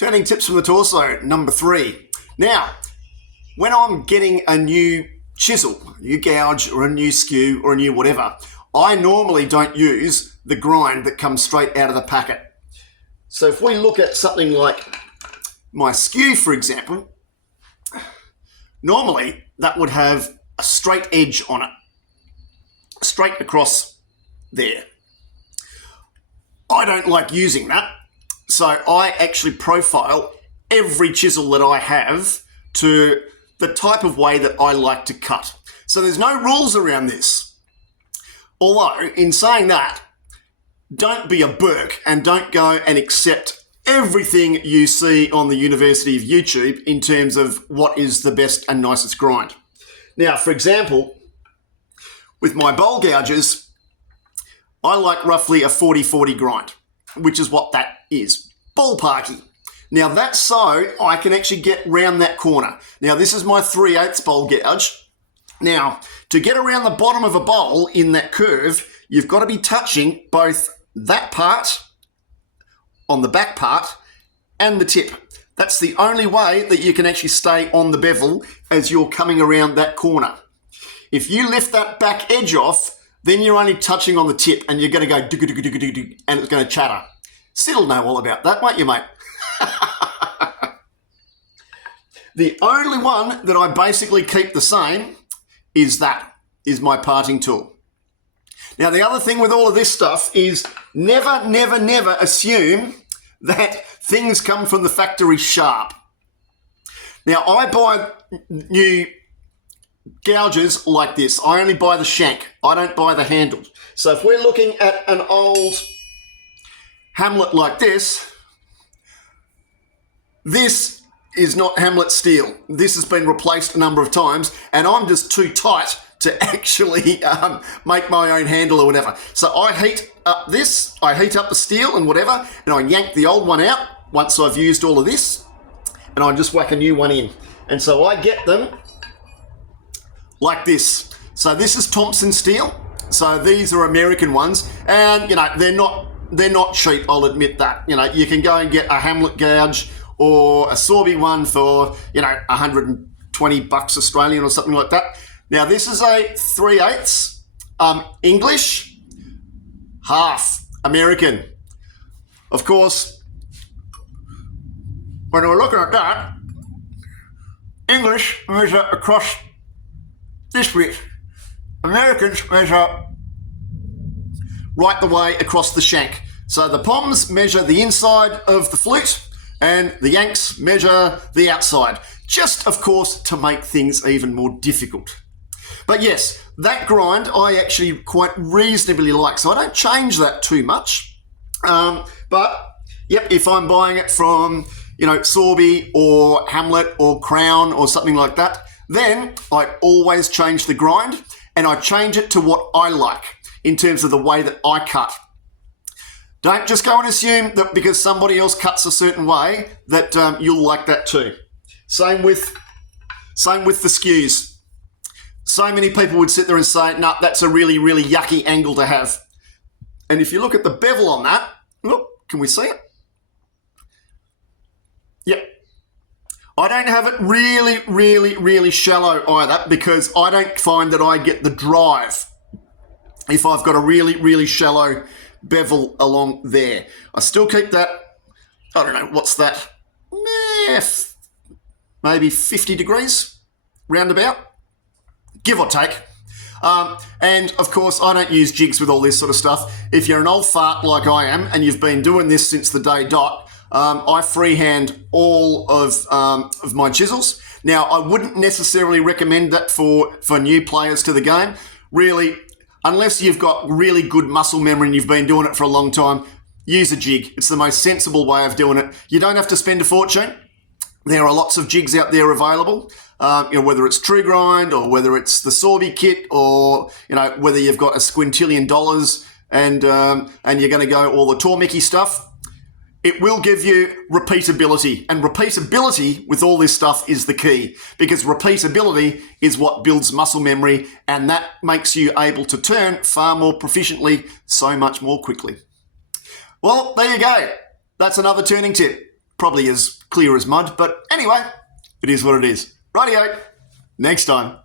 Turning tips from the torso, number 3. Now, when I'm getting a new chisel, a new gouge or a new skew or a new whatever, I normally don't use the grind that comes straight out of the packet. So if we look at something like my skew, for example, normally that would have a straight edge on it, straight across there. I don't like using that, so I actually profile every chisel that I have to the type of way that I like to cut. So there's no rules around this. Although, in saying that, don't be a Burke and don't go and accept everything you see on the University of YouTube in terms of what is the best and nicest grind. Now, for example, with my bowl gouges, I like roughly a 40-40 grind, which is what that is. Ballparky. Now that's so I can actually get round that corner. Now this is my 3/8 bowl gouge. Now, to get around the bottom of a bowl in that curve, you've got to be touching both that part on the back part and the tip. That's the only way that you can actually stay on the bevel as you're coming around that corner. If you lift that back edge off, then you're only touching on the tip and you're going to go do and it's going to chatter. Sid'll know all about that, won't you, mate? The only one that I basically keep the same is my parting tool. Now, the other thing with all of this stuff is never assume that things come from the factory sharp. Now, I buy new gouges like this. I only buy the shank. I don't buy the handles. So if we're looking at an old Hamlet like this is not Hamlet steel. This has been replaced a number of times and I'm just too tight to actually make my own handle or whatever. So I heat up the steel and whatever, and I yank the old one out once I've used all of this, and I just whack a new one in. And so I get them like this. So this is Thompson steel. So these are American ones, and they're not cheap, I'll admit that. You can go and get a Hamlet gouge or a Sorby one for, $120 Australian or something like that. Now this is a 3/8 English, half American. Of course, when we're looking at that, English measure across this bit. Americans measure right the way across the shank. So the Poms measure the inside of the flute and the Yanks measure the outside. Just, of course, to make things even more difficult. But yes, that grind I actually quite reasonably like, so I don't change that too much. But, yep, if I'm buying it from, Sorby or Hamlet or Crown or something like that, then I always change the grind and I change it to what I like in terms of the way that I cut. Don't just go and assume that because somebody else cuts a certain way that you'll like that too. Same with the skews. So many people would sit there and say, no, that's a really, really yucky angle to have. And if you look at the bevel on that, can we see it? Yep. I don't have it really, really, really shallow either because I don't find that I get the drive if I've got a really, really shallow bevel along there. I still keep that, I don't know, what's that? Maybe 50 degrees, roundabout, give or take. And of course, I don't use jigs with all this sort of stuff. If you're an old fart like I am and you've been doing this since the day dot, I freehand all of my chisels. Now, I wouldn't necessarily recommend that for new players to the game. Really, unless you've got really good muscle memory and you've been doing it for a long time, use a jig. It's the most sensible way of doing it. You don't have to spend a fortune. There are lots of jigs out there available, whether it's True Grind or whether it's the Sorby kit or, whether you've got a squintillion dollars and you're going to go all the Tormicky stuff. It will give you repeatability, and repeatability with all this stuff is the key because repeatability is what builds muscle memory and that makes you able to turn far more proficiently so much more quickly. Well, there you go. That's another turning tip. probably as clear as mud. But anyway, it is what it is. Rightio. Next time.